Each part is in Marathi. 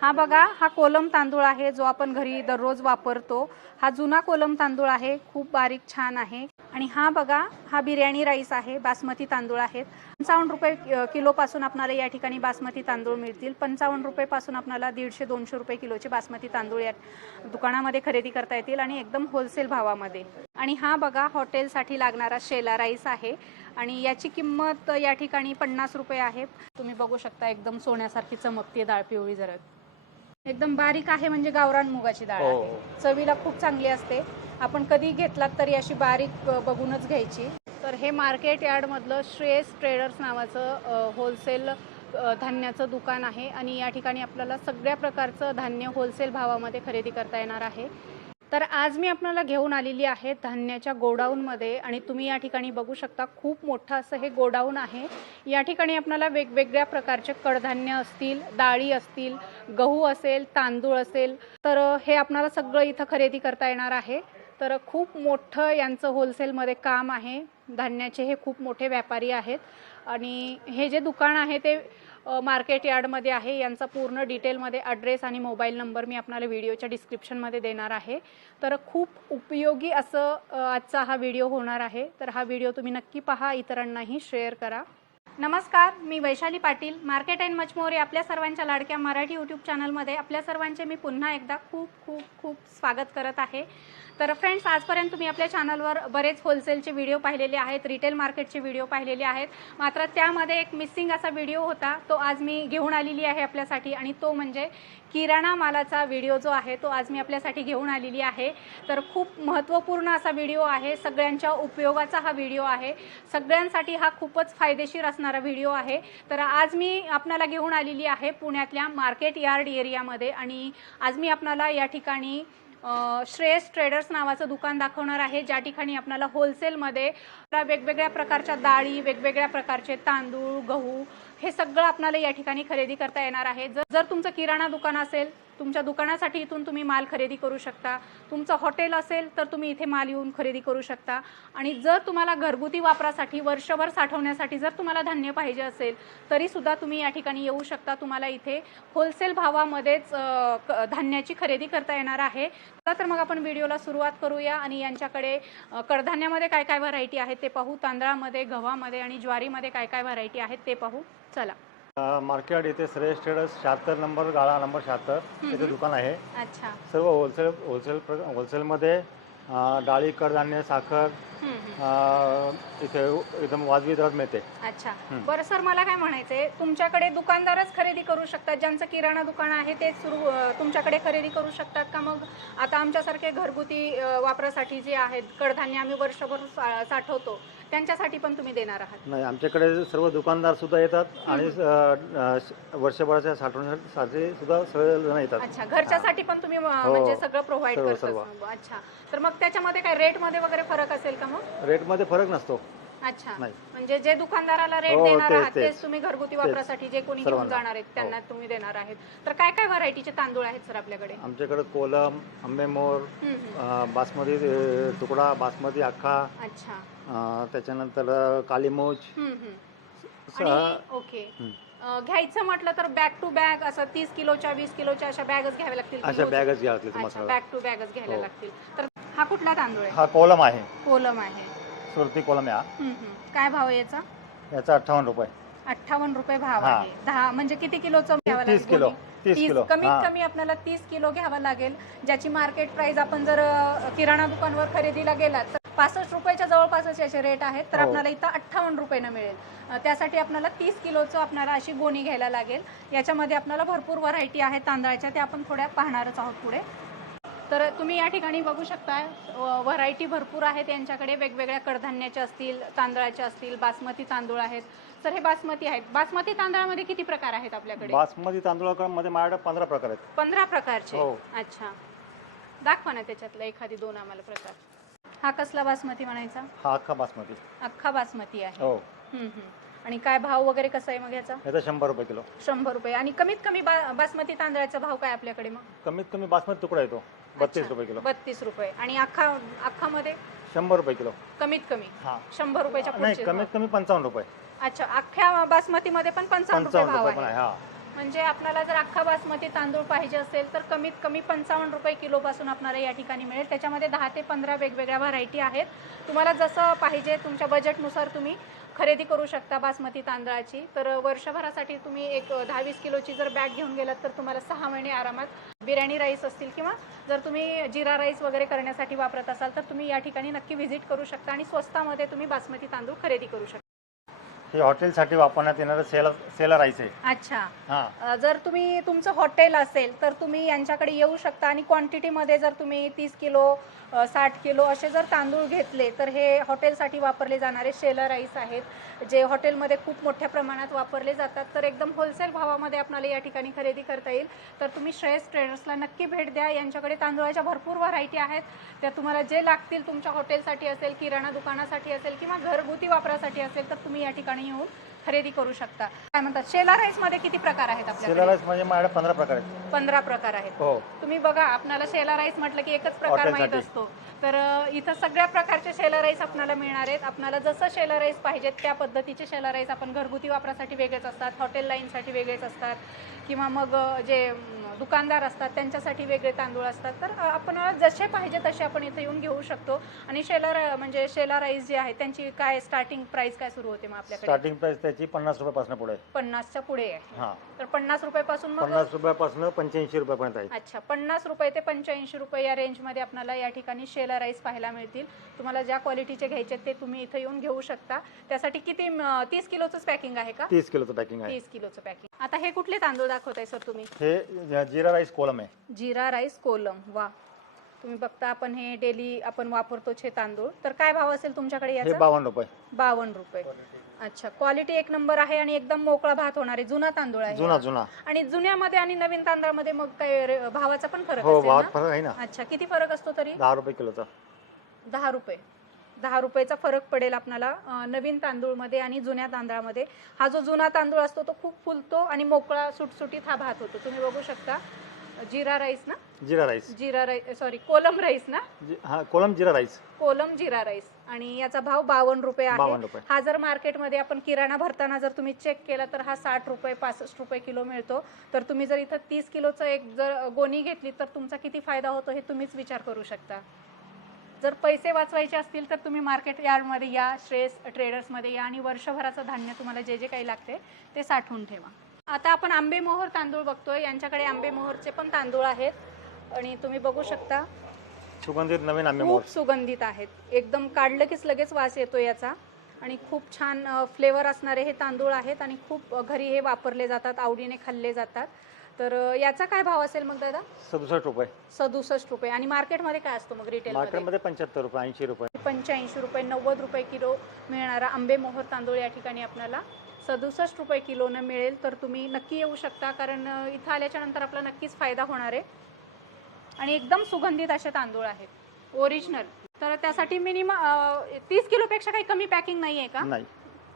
हा बघा हा कोलम तांदूळ आहे जो आपण घरी दररोज वापरतो. हा जुना कोलम तांदूळ आहे खूप बारीक छान आहे. आणि हा बघा हा बिर्याणी राईस आहे बासमती तांदूळ आहेत. पंचावन्न रुपये किलोपासून आपल्याला या ठिकाणी बासमती तांदूळ मिळतील. पंचावन्न रुपयेपासून आपल्याला दीडशे दोनशे रुपये किलोचे बासमती तांदूळ या दुकानामध्ये खरेदी करता येतील आणि एकदम होलसेल भावामध्ये. आणि हा बघा हॉटेलसाठी लागणारा शेला राईस आहे. आणि याची किंमत या ठिकाणी पन्नास रुपये आहे. तुम्ही बघू शकता एकदम सोन्यासारखी चमकते डाळ पिवळी जरा. एकदम बारीक आहे म्हणजे गावरान मुगाची डाळ हो, आहे. चवीला खूप चांगली असते. आपण कधी घेतलात तरी अशी बारीक अ, बघूनच घ्यायची. तर हे मार्केट यार्डमधलं श्रेयस ट्रेडर्स नावाचं होलसेल धान्याचं दुकान आहे. आणि या ठिकाणी आपल्याला सगळ्या प्रकारचं धान्य होलसेल भावामध्ये खरेदी करता येणार आहे. तर आज मी आपल्याला घेऊन आलेली आहे धान्याच्या गोडाऊनमध्ये आणि तुम्ही या ठिकाणी बघू शकता खूप मोठं असं हे गोडाऊन आहे. या ठिकाणी आपल्याला वेगवेगळ्या प्रकारचे कडधान्य असतील डाळी असतील गहू असेल तांदूळ असेल तर हे आपल्याला सगळं इथं खरेदी करता येणार आहे. तर खूप मोठं यांचं होलसेलमध्ये काम आहे. धान्याचे हे खूप मोठे व्यापारी आहेत. आणि हे जे दुकान आहे ते मार्केट यार्डमध्ये आहे. यांचा पूर्ण डिटेलमध्ये ॲड्रेस आणि मोबाईल नंबर मी आपल्याला व्हिडिओच्या डिस्क्रिप्शनमध्ये देणार आहे. तर खूप उपयोगी असं आजचा हा व्हिडिओ होणार आहे. तर हा व्हिडिओ तुम्ही नक्की पहा इतरांनाही शेअर करा. नमस्कार मी Vaishali Patil. Market and much more आपल्या सर्वांच्या लाडक्या मराठी यूट्यूब चॅनलमध्ये आपल्या सर्वांचे मी पुन्हा एकदा खूप खूप खूप स्वागत करत आहे. तर फ्रेंड्स आजपर्यंत तुम्ही आपल्या चॅनलवर बरेच होलसेलचे व्हिडिओ पाहिलेले आहेत रिटेल मार्केटचे व्हिडिओ पाहिलेले आहेत. मात्र त्यामध्ये एक मिसिंग असा व्हिडिओ होता तो आज मी घेऊन आलेली आहे आपल्यासाठी आणि तो म्हणजे किराणा मालाचा व्हिडिओ जो आहे तो आज मी आपल्यासाठी घेऊन आलेली आहे. तर खूप महत्त्वपूर्ण असा व्हिडिओ आहे सगळ्यांच्या उपयोगाचा हा व्हिडिओ आहे. सगळ्यांसाठी हा खूपच फायदेशीर असणारा व्हिडिओ आहे. तर आज मी आपणाला घेऊन आलेली आहे पुण्यातल्या मार्केट यार्ड एरियामध्ये आणि आज मी आपणाला या ठिकाणी श्रेयस ट्रेडर्स नावाचं दुकान दाखवणार आहे. ज्या ठिकाणी आपल्याला होलसेलमध्ये वेगवेगळ्या प्रकारच्या डाळी वेगवेगळ्या प्रकारचे तांदूळ गहू हे सगळं आपल्याला या ठिकाणी खरेदी करता येणार आहे. जर जर तुमचं किराणा दुकान असेल तुमच्या दुकानासाठी इथून तुम्ही माल खरेदी करू शकता. तुमचं हॉटेल असेल तर तुम्ही इथे माल येऊन खरेदी करू शकता. आणि जर तुम्हाला घरगुती वापरासाठी वर्षभर साठवण्यासाठी जर तुम्हाला धान्य पाहिजे असेल तरीसुद्धा तुम्ही या ठिकाणी येऊ शकता. तुम्हाला इथे होलसेल भावामध्येच क- धान्याची खरेदी करता येणार आहे. तर मग आपण व्हिडिओला सुरुवात करूया आणि यांच्याकडे कडधान्यामध्ये काय काय व्हरायटी आहेत ते पाहू तांदळामध्ये गव्हामध्ये आणि ज्वारीमध्ये काय काय व्हरायटी आहेत ते पाहू. चला. मार्केट येथे श्रेयस ट्रेडर्स शहात्तर नंबर गाळा नंबर शहात्तर. इथे दुकान आहे अच्छा सर्व होलसेल होलसेल प्र- होलसेलमध्ये अ, डाळी कडधान्य साखर. अ, इथे एकदम वाजवी दरात मिळते अच्छा हं. बरं सर मला काय म्हणायचंय तुमच्याकडे दुकानदारच खरेदी करू शकतात ज्यांचं किराणा दुकान आहे ते सुरू अं, तुमच्याकडे खरेदी करू शकतात का मग आता आमच्यासारखे घरगुती अं, वापरासाठी जे आहेत कडधान्य आम्ही वर्षभर सा- साठवतो त्यांच्यासाठी पण तुम्ही देणार आहात. नाही आमच्याकडे सर्व दुकानदार सुद्धा येतात आणि अ, अ, श- वर्षभराच्या साठवण्यासाठी सुद्धा सगळे जण येतात. अच्छा घरच्यासाठी पण तुम्ही अं, हो. म्हणजे सगळं प्रोव्हाइड सर्व, करता अच्छा तर मग त्याच्यामध्ये काय रेटमध्ये वगैरे फरक असेल का मग? रेटमध्ये फरक नसतो. अच्छा नाही म्हणजे जे दुकानदाराला रेट हो, देणार तेच, आहात तेच तेच. तुम्ही घरगुती. वापरासाठी जे कोणी घेऊन सर्वांना. जाणार आहेत त्यांना हो. तुम्ही देणार आहेत तर काय काय व्हरायटीचे तांदूळ आहेत सर आपल्याकडे आमच्याकडे कोलम आंबेमोर हम्म, हम्म. अ, बासमती अ, तुकडा बासमती अख्खा अच्छा अ, त्याच्यानंतर अ, कालीमूच हम्म, हम्म. स- आणि ओके हम्म. अं, घ्यायचं म्हटलं तर बॅग टू बॅग असं तीस किलोच्या वीस किलोच्या अशा बॅगच घ्याव्या लागतील अशा? बॅगच घ्यावं लागतील तुम्हाला बॅग टू बॅगच घ्यायला हो. लागतील तर हा कुठला तांदूळ आहे हा कोलम आहे कोलम आहे सुरती कोलम या हम्म, हम्म. काय भाव आहे याचा? याचा अठ्ठावन्न रुपये. अठ्ठावन्न रुपये भाव हा. आहे. दहा म्हणजे किती किलोचं घ्यावं तीस लागेल? किलो? तीस तीस किलो. कमीत हा. कमी आपल्याला तीस किलो घ्यावं लागेल. ज्याची मार्केट प्राइस आपण जर अ, किराणा दुकानवर खरेदीला गेलात तर पासष्ट रुपयाच्या जवळपासच याचे रेट आहेत तर हो. आपल्याला इथं अठ्ठावन्न रुपयानं मिळेल. अ, त्यासाठी आपल्याला तीस किलोचं आपल्याला अशी गोणी घ्यायला लागेल. याच्यामध्ये आपल्याला भरपूर व्हरायटी आहे तांदळाच्या त्या आपण थोड्या पाहणारच आहोत पुढे. तर तुम्ही या ठिकाणी बघू शकता व्हरायटी भरपूर आहेत यांच्याकडे. वेगवेगळ्या कडधान्याच्या असतील तांदळाच्या असतील बासमती तांदूळ आहेत. तर हे बासमती आहेत. बासमती तांदळामध्ये किती प्रकार आहेत आपल्याकडे? बासमती तांदूळामध्ये माझ्याकडे पंधरा प्रकार आहेत. पंधरा प्रकारचे? हो. अच्छा. दाखवा ना त्याच्यातलं एखादी दोन आम्हाला प्रकार. हा कसला बासमती म्हणायचा? हा अख्खा बासमती. अख्खा बासमती आहे. हो. हम्म, हम्म. आणि काय भाव वगैरे कसा आहे मग याचा? याचा शंभर रुपये किलो. शंभर रुपये. आणि कमीत कमी बा- बासमती तांदळाचा भाव काय आपल्याकडे मग? कमीत कमी बासमती तुकडा येतो. बत्तीस. रुपये किलो. बत्तीस रुपये. आणि अख्खा अख्खामध्ये शंभर रुपये किलो. कमीत कमी. हा. शंभर रुपयाच्या नाही पुढचे. कमीत कमी पंचावन्न रुपये. अच्छा अख्ख्या बासमतीमध्ये पण पंचावन्न रुपये पंचावन्न भाव रुपये पण आहे आहे. हा. म्हणजे आपल्याला जर अख्खा बासमती तांदूळ पाहिजे असेल तर कमीत कमी पंचावन्न रुपये किलोपासून आपल्याला या ठिकाणी मिळेल. त्याच्यामध्ये दहा ते पंधरा वेगवेगळ्या व्हरायटी आहेत. तुम्हाला जसं पाहिजे तुमच्या बजेटनुसार तुम्ही खरेदी करू शकता बासमती तांदळाची. तर वर्षभरासाठी तुम्ही एक दहा वीस किलोची जर बॅग घेऊन गेलात तर तुम्हाला सहा महिने आरामात बिर्याणी राईस असतील किंवा जर तुम्ही जिरा राईस वगैरे करण्यासाठी वापरत असाल तर तुम्ही या ठिकाणी नक्की व्हिजिट करू शकता आणि स्वस्तामध्ये तुम्ही बासमती तांदूळ खरेदी करू शकता. हे हॉटेलसाठी वापरण्यात येणारं सेल सेलर राईस आहे अच्छा. हां. अ, जर तुम्ही तुमचं हॉटेल असेल तर तुम्ही यांच्याकडे येऊ शकता आणि क्वांटिटीमध्ये जर तुम्ही तीस किलो साठ किलो असे जर तांदूळ घेतले तर हे हॉटेलसाठी वापरले जाणारे शेलर राईस आहेत जे हॉटेलमध्ये खूप मोठ्या प्रमाणात वापरले जातात. तर एकदम होलसेल भावामध्ये आपल्याला या ठिकाणी खरेदी करता येईल. तर तुम्ही श्रेयस ट्रेडर्सला नक्की भेट द्या. यांच्याकडे तांदूळाच्या भरपूर व्हरायटी आहेत. त्या तुम्हाला जे लागतील तुमच्या हॉटेलसाठी असेल किराणा दुकानासाठी असेल किंवा घरगुती वापरासाठी असेल तर तुम्ही या ठिकाणी येऊन खरेदी करू शकता. काय म्हणतात शेला राईसमध्ये किती प्रकार आहेत सेलर आपल्याकडे राईस म्हणजे माझ्याकडे पंधरा प्रकार आहेत. पंधरा प्रकार आहेत. हो. तुम्ही बघा आपल्याला शेला राईस म्हटलं की एकच प्रकार माहीत हॉटेलसाठी. असतो. तर अ, इथं सगळ्या प्रकारचे शेला राईस आपल्याला मिळणार आहेत. आपल्याला जसं शेला राईस पाहिजेत त्या पद्धतीचे शेला राईस आपण घरगुती वापरासाठी वेगळेच असतात हॉटेल लाईनसाठी वेगळेच असतात. किंवा मग अ, जे दुकानदार असतात त्यांच्यासाठी वेगळे तांदूळ असतात. तर अ, आपणाला जसे पाहिजे तसे आपण इथे येऊन घेऊ शकतो. आणि शेला म्हणजे शेला राईस जे आहे त्यांची काय स्टार्टिंग प्राइस काय सुरू होते मग आपल्याकडे? स्टार्टिंग प्राइस त्याची पन्नास रुपयापासून पुढे. आहे पन्नासच्या पुढे आहे. हां. तर पन्नास रुपयापासून मग पन्नास रुपयापासून पंच्याऐंशी रुपयापर्यंत आहे. अच्छा पन्नास रुपये ते पंच्याऐंशी रुपये या रेंजमध्ये आपल्याला या ठिकाणी शेला राईस पाहायला मिळतील. तुम्हाला ज्या क्वालिटीचे घ्यायचे आहेत ते तुम्ही इथं येऊन घेऊ शकता. त्यासाठी किती तीस किलोचंच पॅकिंग आहे का? तीस किलोचं पॅकिंग आहे. तीस किलोचं पॅकिंग आता हे कुठले तांदूळ दाखवताय सर तुम्ही? हे जिरा राईस कोलम आहे. जिरा राईस कोलम वा. तुम्ही बघता आपण हे डेली आपण वापरतोच हे तांदूळ. तर काय भाव असेल तुमच्याकडे याचा? बावन्न रुपये. बावन्न रुपये. अच्छा क्वालिटी एक नंबर आहे आणि एकदम मोकळा भात होणार आहे जुना तांदूळ आहे जुना. जुना. आणि जुन्यामध्ये आणि नवीन तांदळामध्ये मग काय रे- भावाचा पण फरक हो असेल भावात ना? फरक आहे ना. अच्छा किती फरक असतो तरी? दहा रुपये किलोचा. दहा रुपये. दहा रुपयाचा फरक पडेल आपल्याला अं, नवीन तांदूळमध्ये आणि जुन्या तांदळामध्ये. हा जो जुना तांदूळ असतो तो खूप फुलतो आणि मोकळा सुटसुटीत हा भात होतो. तुम्ही बघू शकता. जिरा राईस ना? Jeera rice. Jeera rice sorry Kolam rice ना? हा कोलम जिरा राईस. कोलम जिरा राईस. आणि याचा भाव बावन्न रुपये आहे. हा जर मार्केटमध्ये आपण किराणा भरताना जर तुम्ही चेक केला तर हा साठ रुपये पासष्ट रुपये किलो मिळतो. तर तुम्ही जर इथं तीस किलोचं एक जर गोणी घेतली तर तुमचा किती फायदा होतो हे तुम्हीच विचार करू शकता. जर पैसे वाचवायचे असतील तर तुम्ही मार्केट यार्डमध्ये या श्रेयस ट्रेडर्समध्ये या आणि वर्षभराचं धान्य तुम्हाला जे जे काही लागते ते साठवून ठेवा. आता आपण आंबे मोहर तांदूळ बघतोय. यांच्याकडे आंबे मोहरचे पण तांदूळ आहेत आणि तुम्ही बघू शकता सुगंधित नवीन खूप सुगंधित आहेत. एकदम काढलं कीच लगेच वास येतो याचा आणि खूप छान फ्लेवर असणारे हे तांदूळ आहेत आणि खूप घरी हे वापरले जातात आवडीने खाल्ले जातात. तर याचा काय भाव असेल मग दादा? सदुसष्ट रुपये. सदुसष्ट रुपये. आणि मार्केटमध्ये काय असतो मग रिटेल मार्केटमध्ये पंच्याहत्तर रुपये ऐंशी रुपये. पंच्याऐंशी रुपये नव्वद रुपये किलो मिळणारा आंबे मोहर तांदूळ या ठिकाणी आपल्याला सदुसष्ट रुपये किलोनं मिळेल. तर तुम्ही नक्की येऊ शकता कारण इथं आल्याच्यानंतर आपला नक्कीच फायदा होणार आहे. आणि एकदम सुगंधित असे तांदूळ आहेत. ओरिजिनल तर त्यासाठी मिनिमम तीस किलोपेक्षा काही कमी पॅकिंग नाही आहे का? नाही.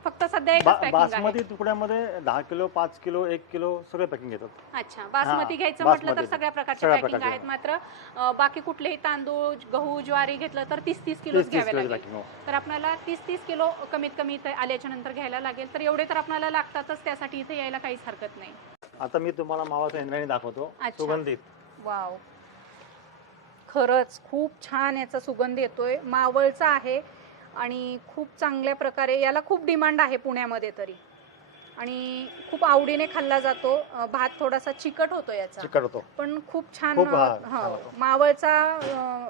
फक्त सध्या एकच बा- पॅकिंग आहे. बासमती तुकड्यामध्ये दहा किलो पाच किलो एक किलो सगळे पॅकिंग घेतात. अच्छा बासमती हा, घ्यायचं म्हटलं तर बासमती. सगळ्या प्रकारचे सगळ्या पॅकिंग प्रकारचे. आहेत मात्र. अ, बाकी कुठलेही तांदूळ गहू ज्वारी घेतलं तर तीस तीस किलो तीस तीस घ्यावे लागेल. पॅकिंग हो. तर आपल्याला तीस तीस किलो कमीत कमी इथं आल्याच्यानंतर घ्यायला लागेल. तर एवढे तर आपल्याला लागतातच त्यासाठी इथे यायला काहीच हरकत नाही. आता मी तुम्हाला मावाचा इंद्रायणी दाखवतो. अच्छा. सुगंधित. वाव. खरंच खूप छान याचा सुगंध येतोय. मावळचा आहे. आणि खूप चांगल्या प्रकारे याला खूप डिमांड आहे पुण्यामध्ये तरी. आणि खूप आवडीने खाल्ला जातो. भात थोडासा चिकट होतो याचा. चिकट होतो. पण खूप छान खूप, हा, अं, छान होतो. मावळचा अं,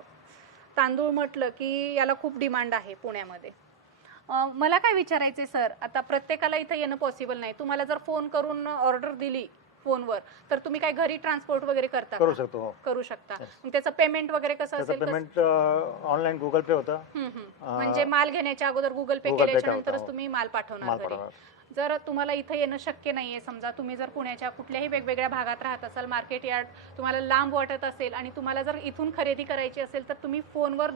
तांदूळ म्हटलं की याला खूप डिमांड आहे पुण्यामध्ये. अं, मला काय विचारायचे सर? आता प्रत्येकाला इथं येणं पॉसिबल नाही. तुम्हाला जर फोन करून ऑर्डर दिली फोनवर तर तुम्ही काय घरी ट्रान्सपोर्ट वगैरे करता करू का? शकतो हो करू शकता. मग त्याचं पेमेंट वगैरे कसं त्याचं असेल कसं- पेमेंट ऑनलाईन गुगल पे होतं हम्म, हम्म. अं, म्हणजे माल घेण्याच्या अगोदर गुगल पे Google Pay केल्याच्या नंतरच हो. तुम्ही माल पाठवणार माल घरी पाठवणार जर तुम्हाला इथं येणं शक्य नाही आहे समजा तुम्ही जर पुण्याच्या कुठल्याही वेगवेगळ्या भागात राहत असाल मार्केट यार्ड तुम्हाला लांब वाटत असेल आणि तुम्हाला जर इथून खरेदी करायची असेल तर तुम्ही फोनवर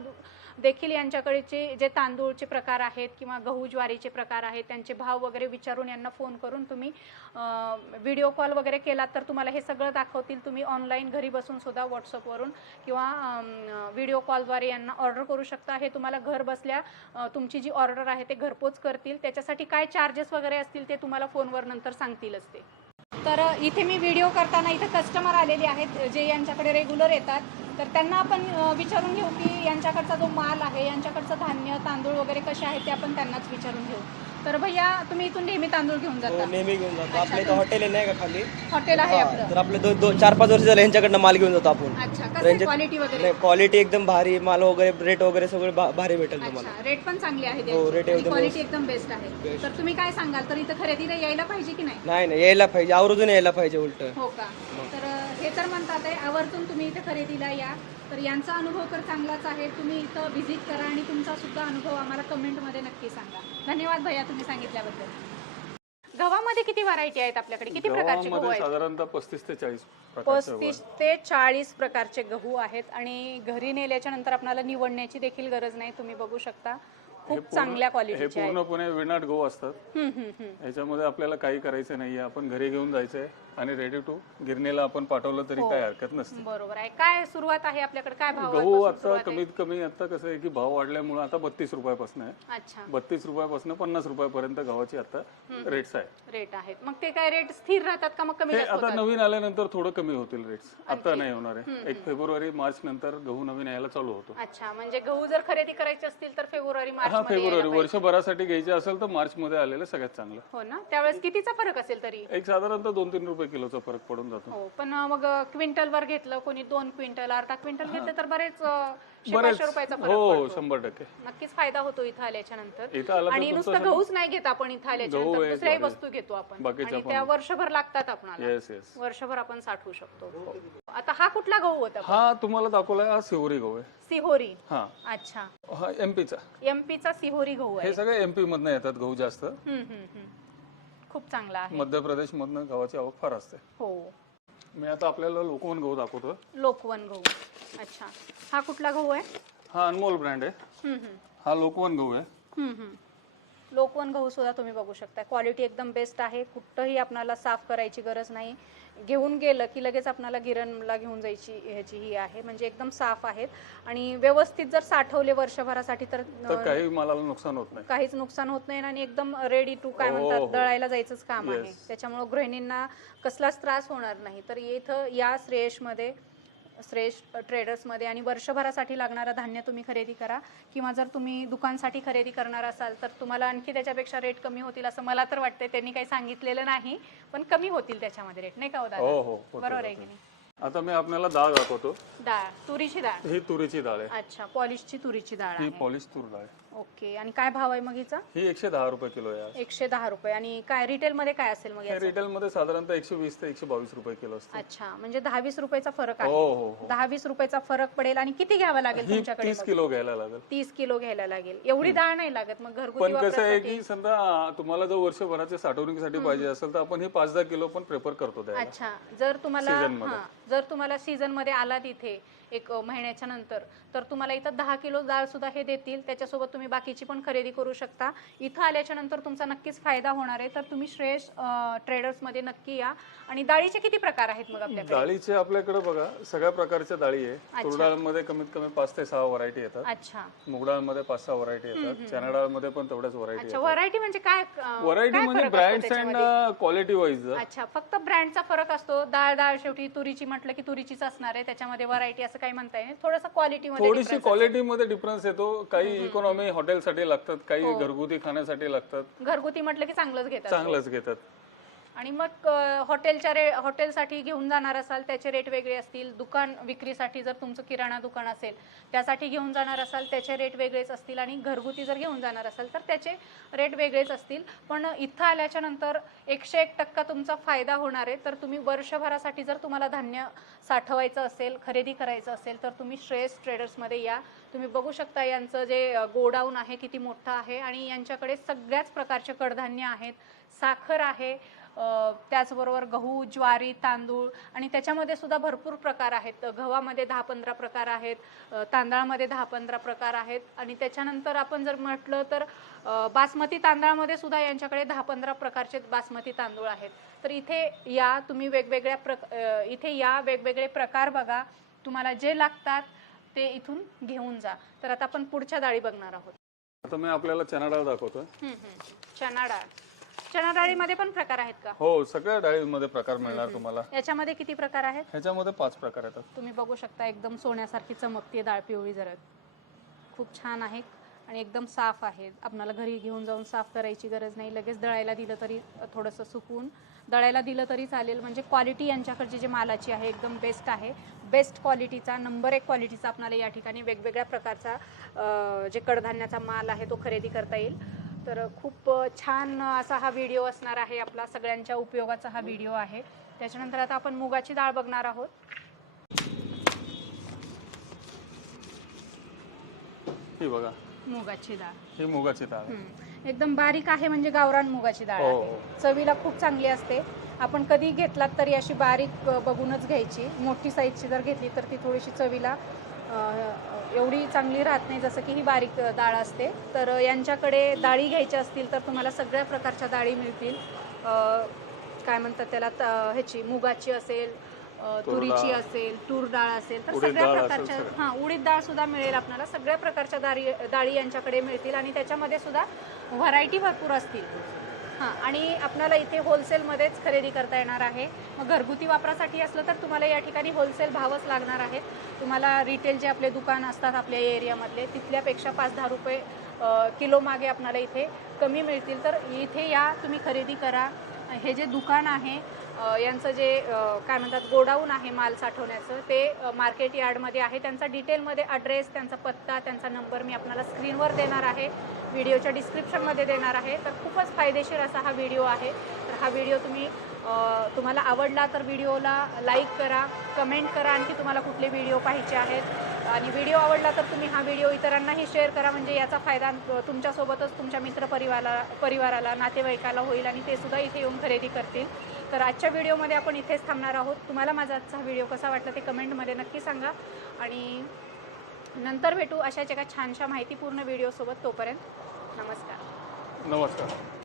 देखील यांच्याकडचे जे तांदूळचे प्रकार आहेत किंवा गहू ज्वारीचे प्रकार आहेत त्यांचे भाव वगैरे विचारून यांना फोन करून तुम्ही व्हिडिओ कॉल वगैरे केलात तर तुम्हाला हे सगळं दाखवतील. तुम्ही ऑनलाईन घरी बसून सुद्धा व्हॉट्सअपवरून किंवा व्हिडिओ कॉलद्वारे यांना ऑर्डर करू शकता. हे तुम्हाला घर बसल्या तुमची जी ऑर्डर आहे ते घरपोच करतील. त्याच्यासाठी काय चार्जेस वगैरे असतील ते तुम्हाला फोनवर नंतर सांगतीलच ते. तर इथे मी व्हिडिओ करताना इथे कस्टमर आलेले आहेत जे यांच्याकडे रेग्युलर येतात. तर त्यांना आपण विचारून घेऊ की यांच्याकडचा जो माल आहे यांच्याकडचं धान्य तांदूळ वगैरे कसे आहेत ते आपण त्यांनाच विचारून घेऊ. तर भैया तुम्ही इथून नेहमी तांदूळ घेऊन हो, जाता नेहमी घेऊन जातो. आपल्या इथं हॉटेल आहे नाही का खाली? हॉटेल आहे हा, आपलं. तर आपले दो- दो- चार पाच वर्ष झाले यांच्याकडनं माल घेऊन जातो आपण. अच्छा कसं त्यांच्या- क्वालिटी वगैरे? नाही क्वालिटी एकदम भारी माल वगैरे रेट वगैरे सगळे भा- भारी भेटेल तुम्हाला. अच्छा रेट पण चांगले हो, rate एकदम क्वालिटी एकदम बेस्ट आहे. तर तुम्ही काय सांगाल? तर इथं खरेदीला यायला पाहिजे की नाही? नाही नाही यायला पाहिजे. आवर्जून यायला पाहिजे उलट. हो का? तर अ, हे तर म्हणतात आहे आवर्जून तुम्ही इथे खरेदीला या. तर यांचा अनुभव तर चांगलाच आहे. तुम्ही इथं व्हिजिट करा आणि तुमचा सुद्धा अनुभव आम्हाला कमेंटमध्ये नक्की सांगा. धन्यवाद भैया तुम्ही सांगितल्याबद्दल. गव्हामध्ये किती व्हरायटी आहेत आपल्याकडे? किती प्रकारचे गहू आहेत? साधारणतः पस्तीस ते चाळीस पस्तीस ते चाळीस प्रकारचे गहू आहेत आणि घरी नेल्याच्या नंतर आपल्याला निवडण्याची देखील गरज नाही तुम्ही बघू शकता. खूप चांगल्या हे पूर्णपणे विनाट गहू असतात. याच्यामध्ये आपल्याला काही करायचं नाहीये. आपण घरी घेऊन जायचंय. आणि रेडी टू गिरणीला आपण पाठवलं तरी काय हरकत नसते. बरोबर आहे. काय सुरुवात आहे आपल्याकडे? काय भाव गहू आता कमीत कमी आता कसं आहे की भाव वाढल्यामुळे आता बत्तीस रुपयापासून आहे. अच्छा. बत्तीस रुपयापासून पन्नास रुपयापर्यंत गव्हाची आता रेट्स आहे रेट आहेत. मग ते काय रेट स्थिर राहतात का मग कमी हे जास्त आता होतात? नवीन आल्यानंतर थोडं कमी होतील रेट्स आता नाही होणार आहे. एक फेब्रुवारी मार्च नंतर गहू नवीन यायला चालू होतो. अच्छा. म्हणजे गहू जर खरेदी करायचे असतील तर फेब्रुवारी मार्च हा मध्ये यायला फेब्रुवारी. पाहिजे. वर्षभरासाठी घ्यायचे असेल तर मार्च मध्ये आलेलं सगळ्यात चांगलं. हो ना? त्यावेळेस कितीचा फरक असेल तरी? एक साधारणतः दोन तीन रुपये किलोचा फरक पडून जातो. हो पण मग क्विंटल वर घेतलं कोणी दोन क्विंटल अर्धा क्विंटल घेतलं तर बरेच अं, शे- बरेच. पाचशे रुपयाचा हो फरक हो पडतो. शंभर टक्के. नक्कीच फायदा होतो इथं आल्याच्यानंतर. इथं आला तर आणि तुमचं नुसतं गहूच नाही घेत आपण इथं आल्याच्या गहू नंतर आहे, दुसऱ्याही ज्वारी. वस्तू घेतो आपण. बाकीच्या आणि त्या वर्षभर लागतात आपणाला. येस येस वर्षभर आपण साठवू शकतो. आता हा कुठला गहू होता? हा तुम्हाला दाखवलाय हा सिहोरी गहू आहे. सिहोरी. हा. अच्छा. हा एमपीचा एमपीचा सिहोरी गहू आहे. हे सगळे एमपी मधनं येतात गहू जास्त. हम्म, हम्म, हम्म. खूप चांगला आहे. मध्य प्रदेश मधनं गव्हाची आवक फार असते. हो. मी आता आपल्याला लोकवन गहू दाखवतो लोकवन गहू. अच्छा. हा कुठला गहू आहे? हा अनमोल ब्रँड आहे. हम्म, हम्म. हा लोकवन गहू आहे. हम्म, हम्म. लोकवन गहू सुद्धा तुम्ही बघू शकता क्वालिटी एकदम बेस्ट आहे. कुठंही आपणाला साफ करायची गरज नाही. घेऊन गेलं की लगेच आपणाला गिरणला घेऊन जायची ह्याची ही आहे. म्हणजे एकदम साफ आहेत. आणि व्यवस्थित जर साठवले वर्षभरासाठी तर काही मालाला नुकसान होत नाही. काहीच नुकसान होत नाही आणि एकदम रेडी टू काय हो, म्हणतात हो. दळायला जायचंच काम आहे. त्याच्यामुळं गृहिणींना कसलाच त्रास होणार नाही. तर इथं या श्रेयशमध्ये श्रेयश ट्रेडर्समध्ये आणि वर्षभरासाठी लागणारं धान्य तुम्ही खरेदी करा. किंवा जर तुम्ही दुकानसाठी खरेदी करणार असाल तर तुम्हाला आणखी त्याच्यापेक्षा रेट कमी होतील असं मला तर वाटतंय. त्यांनी काही सांगितलेलं नाही पण कमी होतील त्याच्यामध्ये रेट नाही का हो हो दादा? हो होते, बरोबर आहे होते. की नाही? आता मी आपल्याला डाळ दाखवतो. डाळ तुरीची डाळ. ही तुरीची डाळ आहे. अच्छा पॉलिशची तुरीची डाळ ही आहे. पॉलिश तूर डाळ आहे. ओके आणि काय भाव आहे मग हिचा ही एकशे दहा रुपये किलो आहे. एकशे दहा रुपये. आणि काय रिटेलमध्ये काय असेल मग हे याचं? रिटेल मध्ये साधारणतः एकशे वीस ते एकशे बावीस रुपये किलो असते. अच्छा म्हणजे दहा वीस रुपयाचा फरक हो आहे. हो हो दहा वीस रुपयाचा फरक पडेल आणि किती घ्यावा लागेल ही तुमच्याकडे तीस मग? किलो घ्यायला लागेल. तीस किलो घ्यायला लागेल. एवढी डाळ नाही लागत मग घरगुती पण कसं आहे वापरासाठी? की समजा तुम्हाला जर वर्षभराच्या साठवणुकीसाठी पाहिजे असेल तर आपण ही पाच दहा किलो पण प्रेफर करतो द्यायला. अच्छा जर तुम्हाला Season मध्ये. हा जर तुम्हाला सीझनमध्ये आलात इथे एक महिन्याच्या नंतर तर तुम्हाला इथं दहा किलो डाळ सुद्धा हे देतील. त्याच्यासोबत तुम्ही बाकीची पण खरेदी करू शकता. इथं आल्याच्यानंतर तुमचा नक्कीच फायदा होणार आहे. तर तुम्ही श्रेयस ट्रेडर्समध्ये नक्की या. आणि डाळीचे किती प्रकार आहेत मग आपल्याकडे? डाळीचे आपल्याकडे बघा सगळ्या प्रकारच्या डाळी आहे. तूर डाळमध्ये कमीत कमी पाच ते सहा व्हरायटी येतात. अच्छा. मूग डाळमध्ये पाच सहा व्हरायटी येतात. चना डाळमध्ये पण तेवढ्याच व्हरायटी अच्छा व्हरायटी म्हणजे काय व्हरायटी म्हणजे ब्रँड्स अँड? क्वालिटी वाईज अच्छा फक्त ब्रँडचा फरक असतो. डाळ डाळ शेवटी तुरीची म्हटलं की तुरीचीच असणार आहे त्याच्यामध्ये व्हरायटी असं काही म्हणता येईल थोडंसं क्वालिटी मध्ये थोडीशी difference क्वालिटी मध्ये डिफरन्स येतो. काही इकॉनॉमी हॉटेलसाठी लागतात काही हो. घरगुती खाण्यासाठी लागतात. असतो. घरगुती म्हटलं की चांगलंच घेतात. चांगलंच घेतात. आणि मग हॉटेलच्या रे हॉटेलसाठी घेऊन जाणार असाल त्याचे रेट वेगळे असतील. दुकान विक्रीसाठी जर तुमचं किराणा दुकान असेल त्यासाठी घेऊन जाणार असाल त्याचे रेट वेगळेच असतील. आणि घरगुती जर घेऊन जाणार असाल तर त्याचे रेट वेगळेच असतील. पण इथं आल्याच्यानंतर एकशे एक टक्का तुमचा फायदा होणार आहे. तर तुम्ही वर्षभरासाठी जर तुम्हाला धान्य साठवायचं असेल खरेदी करायचं असेल तर तुम्ही श्रेयस ट्रेडर्समध्ये या. तुम्ही बघू शकता यांचं जे गोडाऊन आहे किती मोठं आहे. आणि यांच्याकडे सगळ्याच प्रकारचे कडधान्य आहेत. साखर आहे त्याचबरोबर गहू ज्वारी तांदूळ आणि त्याच्यामध्ये सुद्धा भरपूर प्रकार आहेत. गव्हामध्ये दहा पंधरा प्रकार आहेत तांदळामध्ये दहा पंधरा प्रकार आहेत आणि त्याच्यानंतर आपण जर म्हटलं तर बासमती तांदळामध्ये सुद्धा यांच्याकडे दहा पंधरा प्रकारचे बासमती तांदूळ आहेत. तर इथे या तुम्ही वेगवेगळ्या प्रक अ, इथे या वेगवेगळे प्रकार बघा. तुम्हाला जे लागतात ते इथून घेऊन जा. तर आता आपण पुढच्या डाळी बघणार आहोत. आता मी आपल्याला चना डाळ दाखवतोय. हम्म, हम्म. चना डाळ चणा डाळीमध्ये पण प्रकार आहेत का? हो सगळ्या डाळीमध्ये प्रकार मिळणार तुम्हाला. याच्यामध्ये किती प्रकार आहेत? ह्याच्यामध्ये पाच प्रकार येतात. तुम्ही बघू शकता एकदम सोन्यासारखी चमकते डाळ पिवळी जरा. खूप छान आहे आणि एकदम साफ आहे. आपणाला घरी घेऊन जाऊन साफ करायची गरज नाही. लगेच दळायला दिलं तरी थोडंसं सुकून दळायला दिलं तरी चालेल. म्हणजे क्वालिटी यांच्याकडची जी मालाची आहे एकदम बेस्ट आहे. बेस्ट क्वालिटीचा नंबर एक क्वालिटीचा आपल्याला या ठिकाणी वेगवेगळ्या प्रकारचा जे कडधान्याचा माल आहे तो खरेदी करता येईल. तर खूप छान असा हा व्हिडिओ असणार आहे आपला सगळ्यांच्या उपयोगाचा हा व्हिडिओ आहे. त्याच्यानंतर आता आपण मुगाची डाळ बघणार आहोत. ही बघा. मुगाची डाळ. ही मुगाची डाळ आहे. हम्म. एकदम बारीक आहे म्हणजे गावरान मुगाची डाळ हो, आहे. हो. चवीला खूप चांगली असते. आपण कधी घेतलात तरी अशी बारीक अ, बघूनच घ्यायची. मोठी साईजची जर घेतली तर ती थोडीशी चवीला एवढी चांगली राहत नाही जसं की ही बारीक डाळ असते तर यांच्याकडे डाळी घ्यायच्या असतील तर तुम्हाला सगळ्या प्रकारच्या डाळी मिळतील काय म्हणतात त्याला त- ह्याची मुगाची असेल तुरीची. असेल तूर डाळ असेल तर सगळ्या प्रकारच्या. हां उडीद डाळ सुद्धा मिळेल आपल्याला सगळ्या प्रकारच्या डाळी डाळी यांच्याकडे मिळतील आणि त्याच्यामध्ये सुद्धा व्हरायटी भरपूर असतील हां आणि आपल्याला इथे होलसेलमध्येच खरेदी करता येणार आहे. मग घरगुती वापरासाठी असलं तर तुम्हाला या ठिकाणी होलसेल भावच लागणार आहेत. तुम्हाला रिटेल जे आपले दुकान असतात आपल्या एरियामधले तिथल्यापेक्षा पाच दहा रुपये किलो मागे आपल्याला इथे कमी मिळतील. तर इथे या तुम्ही खरेदी करा. हे जे दुकान आहे यांचं जे काय म्हणतात गोडाऊन आहे माल साठवण्याचं ते मार्केट यार्डमध्ये आहे. त्यांचा डिटेलमध्ये ॲड्रेस त्यांचा पत्ता त्यांचा नंबर मी आपल्याला स्क्रीनवर देणार आहे. व्हिडिओच्या डिस्क्रिप्शनमध्ये देणार आहे. तर खूपच फायदेशीर असा हा व्हिडिओ आहे. तर हा व्हिडिओ तुम्ही तुम्हाला आवडला तर व्हिडिओला लाईक करा कमेंट करा. आणखी तुम्हाला कुठले व्हिडिओ पाहिजे आहेत आणि व्हिडिओ आवडला तर तुम्ही हा व्हिडिओ इतरांनाही शेअर करा. म्हणजे याचा फायदा तुमच्यासोबतच तुमच्या मित्रपरिवाराला परिवाराला नातेवाईकाला होईल आणि ते सुद्धा इथे येऊन खरेदी करतील. तर आजच्या व्हिडिओमध्ये आपण इथेच थांबणार आहोत. तुम्हाला माझा आजचा व्हिडिओ कसा वाटला ते कमेंटमध्ये नक्की सांगा. आणि नंतर भेटू अशाच एका छानशा माहितीपूर्ण व्हिडिओसोबत तोपर्यंत नमस्कार. नमस्कार.